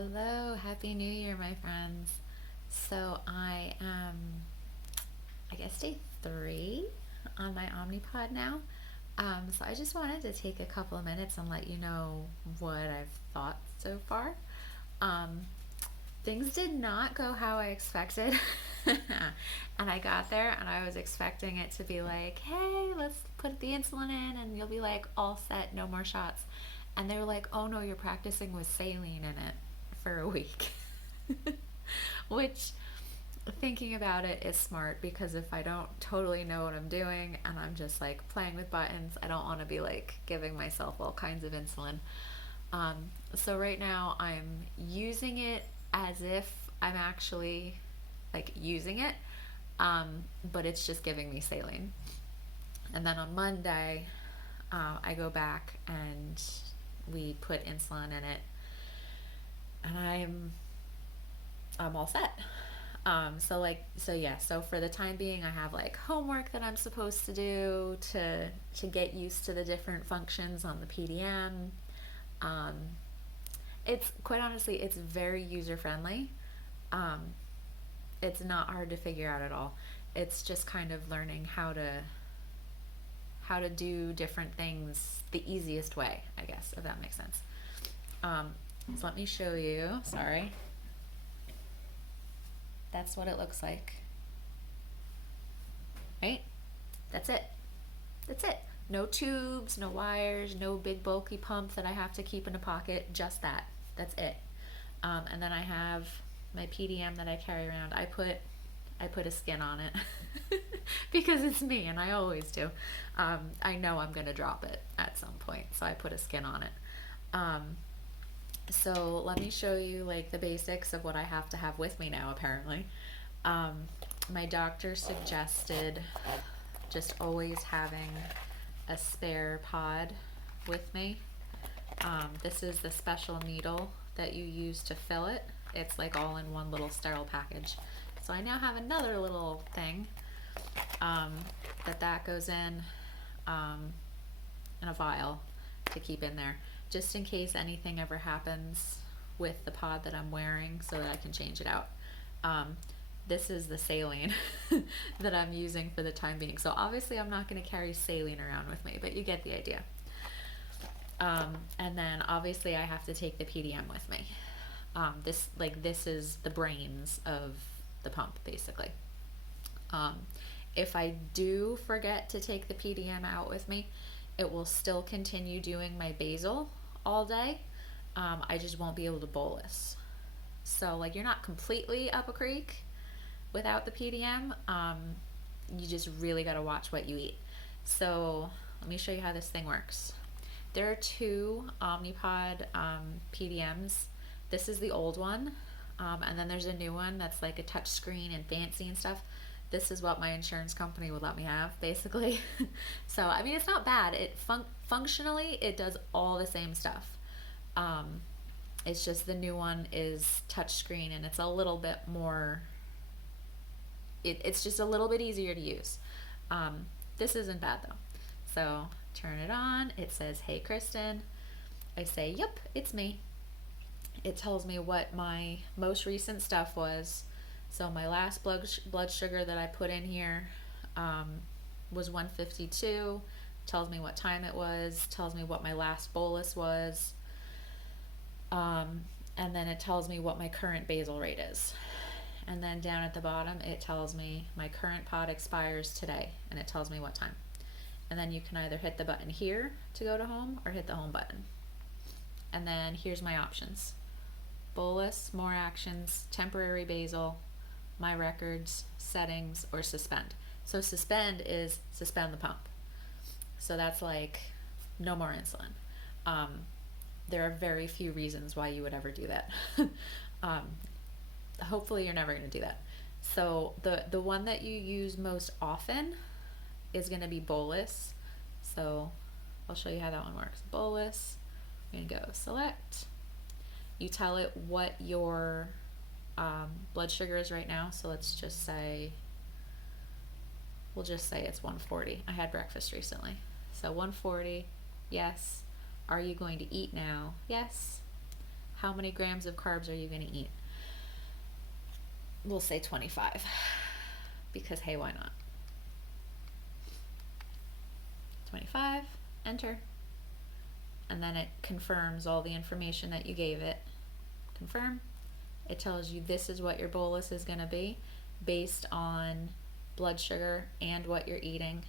Hello, Happy New Year, my friends. So I am, I guess, day 3 on my Omnipod now. So I just wanted to take a couple of minutes and let you know what I've thought so far. Um, Things did not go how I expected. And I got there and I was expecting it to be like, hey, let's put the insulin in and you'll be like all set, no more shots. And they were like, oh no, you're practicing with saline in it for a week. Which, thinking about it, is smart because if I don't totally know what I'm doing and I'm just like playing with buttons, I don't want to be like giving myself all kinds of insulin. Um, so right now I'm using it as if I'm actually like using it, but it's just giving me saline. And then on Monday, I go back and we put insulin in it, and I'm all set. So for the time being, I have like homework that I'm supposed to do to get used to the different functions on the PDM. Um, it's quite honestly, it's very user friendly. Um, it's not hard to figure out at all. It's just kind of learning how to do different things the easiest way, I guess, if that makes sense. Um, so let me show you. Sorry. That's what it looks like. Right? That's it. That's it. No tubes, no wires, no big bulky pump that I have to keep in a pocket. Just that. That's it. And then I have my PDM that I carry around. I put a skin on it because it's me and I always do. I know I'm gonna drop it at some point, so I put a skin on it. So let me show you like the basics of what I have to have with me now. Apparently, um, my doctor suggested just always having a spare pod with me. This is the special needle that you use to fill it. It's like all in one little sterile package. So I now have another little thing um, that goes in a vial to keep in there, just in case anything ever happens with the pod that I'm wearing, so that I can change it out. This is the saline that I'm using for the time being. So obviously I'm not going to carry saline around with me, but you get the idea. And then obviously I have to take the PDM with me. This is the brains of the pump, basically. If I do forget to take the PDM out with me, it will still continue doing my basal all day. I just won't be able to bolus. So like you're not completely up a creek without the PDM. You just really got to watch what you eat. So let me show you how this thing works. There are two Omnipod PDMs. This is the old one, and then there's a new one that's like a touch screen and fancy and stuff. This is what my insurance company would let me have, basically. So I mean, it's not bad. It functionally it does all the same stuff. It's just the new one is touch screen and it's a little bit more. It's just a little bit easier to use. This isn't bad though. So turn it on. It says, "Hey, Kristen." I say, "Yep, it's me." It tells me what my most recent stuff was. So my last blood sugar that I put in here was 152. Tells me what time it was. Tells me what my last bolus was. And then it tells me what my current basal rate is. And then down at the bottom, it tells me my current pod expires today, and it tells me what time. And then you can either hit the button here to go to home or hit the home button. And then here's my options: bolus, more actions, temporary basal, my records, settings, or suspend. So suspend is suspend the pump. So that's like no more insulin. There are very few reasons why you would ever do that. Hopefully you're never going to do that. So the one that you use most often is going to be bolus. So I'll show you how that one works. Bolus, we're going to go select. You tell it what your blood sugar is right now. So let's just say, we'll just say it's 140. I had breakfast recently. So 140, yes. Are you going to eat now? Yes. How many grams of carbs are you going to eat? We'll say 25, because hey, why not? 25, enter. And then it confirms all the information that you gave it. Confirm. It tells you this is what your bolus is going to be based on blood sugar and what you're eating.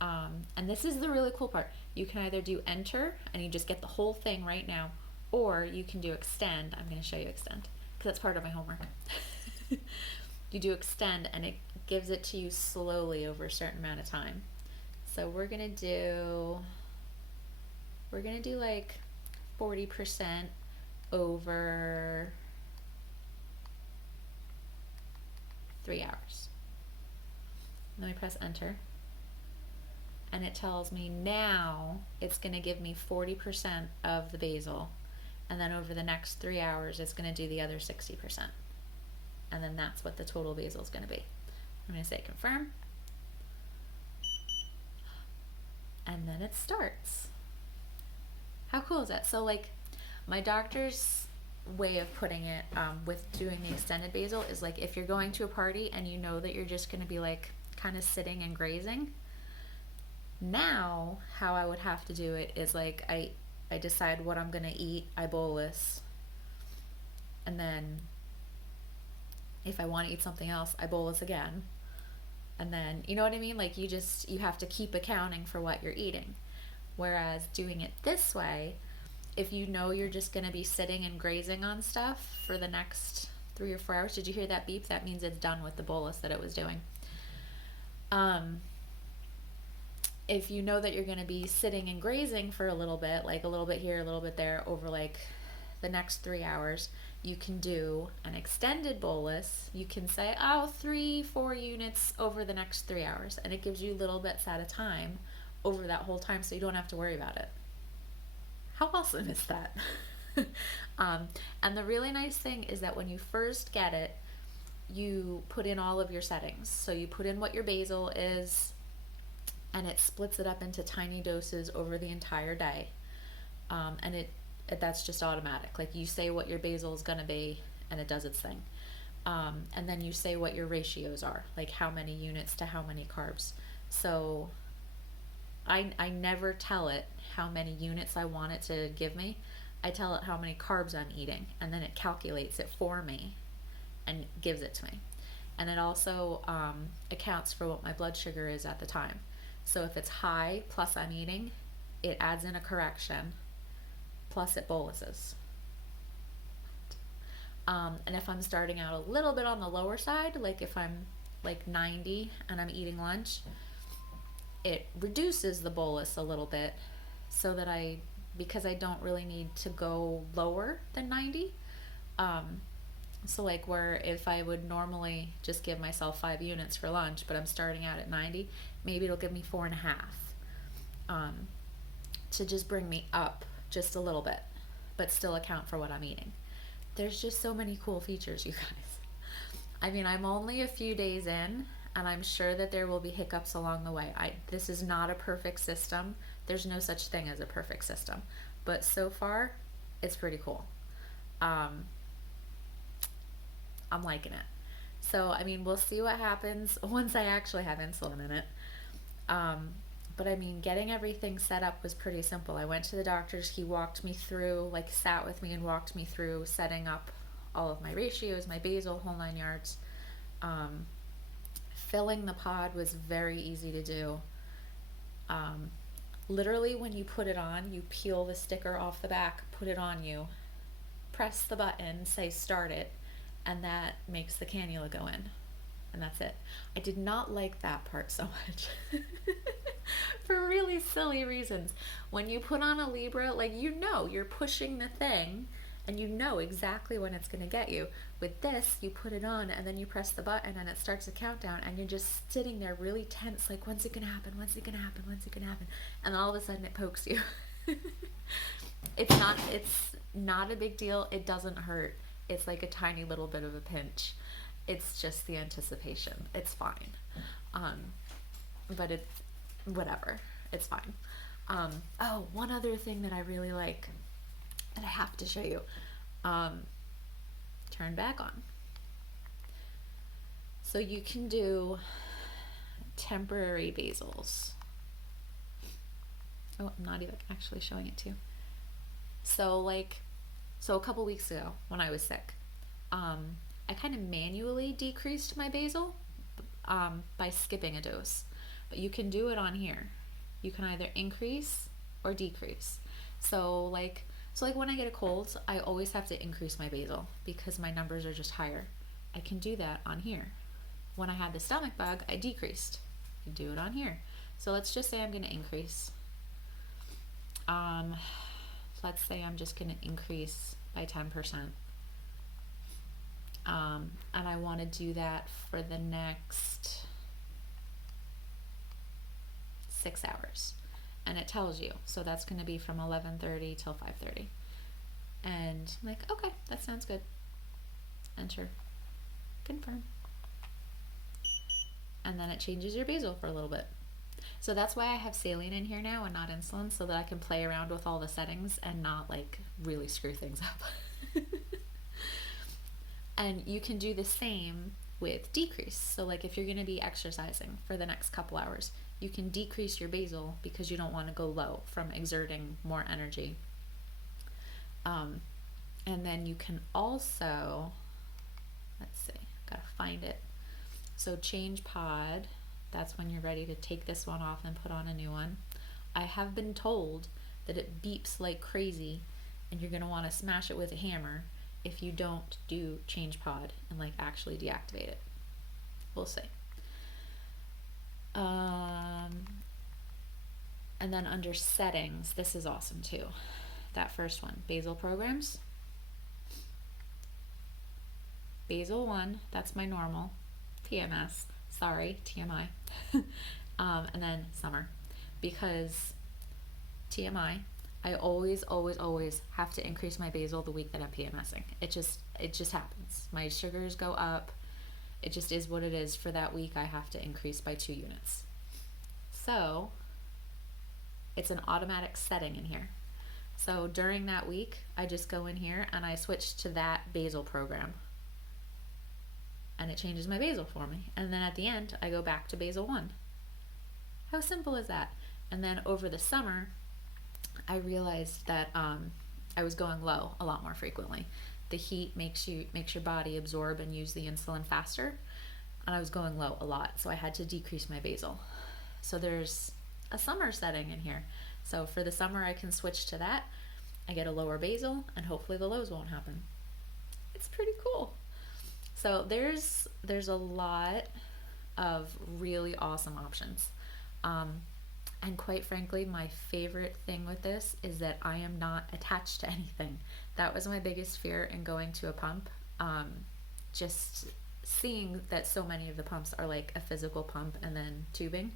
And this is the really cool part. You can either do enter and you just get the whole thing right now, or you can do extend. I'm going to show you extend because that's part of my homework. You do extend and it gives it to you slowly over a certain amount of time. So we're going to do like 40% over 3 hours. Let me press enter. And it tells me now it's going to give me 40% of the basal. And then over the next 3 hours, it's going to do the other 60%. And then that's what the total basal is going to be. I'm going to say confirm. And then it starts. How cool is that? So like my doctor's way of putting it with doing the extended basal is like if you're going to a party and you know that you're just going to be like kind of sitting and grazing. Now how I would have to do it is like I decide what I'm going to eat, I bolus, and then if I want to eat something else, I bolus again. And then, you know what I mean? Like you have to keep accounting for what you're eating. Whereas doing it this way, if you know you're just going to be sitting and grazing on stuff for the next 3 or 4 hours, did you hear that beep? That means it's done with the bolus that it was doing. If you know that you're going to be sitting and grazing for a little bit, like a little bit here, a little bit there, over like the next 3 hours, you can do an extended bolus. You can say, 3-4 units over the next 3 hours. And it gives you little bits at a time over that whole time, so you don't have to worry about it. How awesome is that? And the really nice thing is that when you first get it, you put in all of your settings. So you put in what your basal is, and it splits it up into tiny doses over the entire day. And that's just automatic. Like you say what your basal is going to be, and it does its thing. And then you say what your ratios are, like how many units to how many carbs. So I never tell it how many units I want it to give me. I tell it how many carbs I'm eating, and then it calculates it for me and gives it to me. And it also accounts for what my blood sugar is at the time. So if it's high plus I'm eating, it adds in a correction plus it boluses. And if I'm starting out a little bit on the lower side, like if I'm like 90 and I'm eating lunch, it reduces the bolus a little bit so that because I don't really need to go lower than 90. So like where if I would normally just give myself 5 units for lunch, but I'm starting out at 90, maybe it'll give me 4.5 to just bring me up just a little bit, but still account for what I'm eating. There's just so many cool features, you guys. I mean, I'm only a few days in, and I'm sure that there will be hiccups along the way. This is not a perfect system. There's no such thing as a perfect system. But so far, it's pretty cool. I'm liking it. So, I mean, we'll see what happens once I actually have insulin in it. But I mean, getting everything set up was pretty simple. I went to the doctor's, he walked me through, like sat with me and walked me through setting up all of my ratios, my basal, whole 9 yards. Filling the pod was very easy to do. Literally when you put it on, you peel the sticker off the back, put it on you, press the button, say start it, and that makes the cannula go in. And that's it. I did not like that part so much. For really silly reasons. When you put on a Libra, like you're pushing the thing and you know exactly when it's going to get you. With this, you put it on and then you press the button and it starts a countdown and you're just sitting there really tense, like when's it going to happen, when's it going to happen, when's it going to happen? And all of a sudden it pokes you. It's not a big deal. It doesn't hurt. It's like a tiny little bit of a pinch. It's just the anticipation. It's fine. But it's whatever. It's fine. One other thing that I really like. that I have to show you. Turn back on. So you can do temporary basals. Oh, I'm not even actually showing it to you. So a couple weeks ago when I was sick, I kind of manually decreased my basal by skipping a dose. But you can do it on here. You can either increase or decrease. So like when I get a cold, I always have to increase my basal because my numbers are just higher. I can do that on here. When I had the stomach bug, I decreased. I do it on here. So let's just say I'm going to increase. Let's say I'm just going to increase by 10%. And I want to do that for the next 6 hours. And it tells you. So that's going to be from 11:30 till 5:30. And I'm like, okay, that sounds good. Enter. Confirm. And then it changes your basal for a little bit. So that's why I have saline in here now and not insulin, so that I can play around with all the settings and not like really screw things up. And you can do the same with decrease. So like if you're going to be exercising for the next couple hours, you can decrease your basal because you don't want to go low from exerting more energy. And then you can also, let's see, gotta find it. So change pod, that's when you're ready to take this one off and put on a new one. I have been told that it beeps like crazy and you're gonna want to smash it with a hammer if you don't do change pod and like actually deactivate it. We'll see. And then under settings, this is awesome too. That first one, basal programs. Basal 1, that's my normal. PMS, sorry, TMI. And then summer. Because TMI, I always have to increase my basal the week that I'm PMSing. It just happens. My sugars go up. It just is what it is. For that week, I have to increase by 2 units. So it's an automatic setting in here. So during that week, I just go in here and I switch to that basal program. And it changes my basal for me. And then at the end, I go back to basal 1. How simple is that? And then over the summer, I realized that I was going low a lot more frequently. The heat makes your body absorb and use the insulin faster. And I was going low a lot, so I had to decrease my basal. So there's a summer setting in here. So for the summer, I can switch to that. I get a lower basal, and hopefully the lows won't happen. It's pretty cool. So there's a lot of really awesome options. And quite frankly, my favorite thing with this is that I am not attached to anything. That was my biggest fear in going to a pump. Just seeing that so many of the pumps are like a physical pump and then tubing.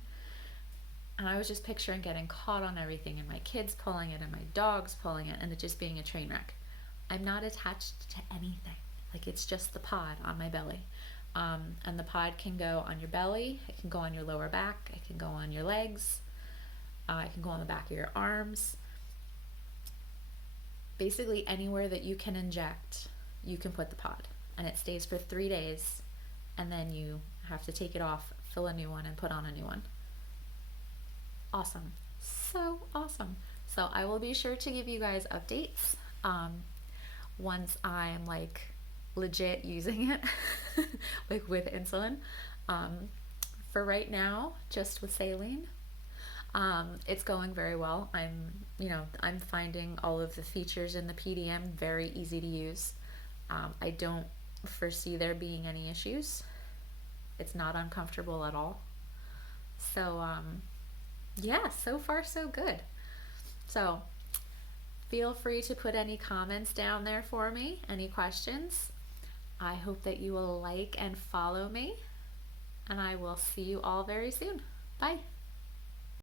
And I was just picturing getting caught on everything and my kids pulling it and my dogs pulling it and it just being a train wreck. I'm not attached to anything. Like it's just the pod on my belly. And the pod can go on your belly, it can go on your lower back, it can go on your legs, it can go on the back of your arms. Basically anywhere that you can inject, you can put the pod. And it stays for 3 days, and then you have to take it off, fill a new one, and put on a new one. Awesome. So awesome. So I will be sure to give you guys updates once I'm like legit using it like with insulin. For right now, just with saline, it's going very well. I'm finding all of the features in the PDM very easy to use. I don't foresee there being any issues. It's not uncomfortable at all. So yeah, so far so good. So feel free to put any comments down there for me, any questions. I hope that you will like and follow me, and I will see you all very soon. Bye.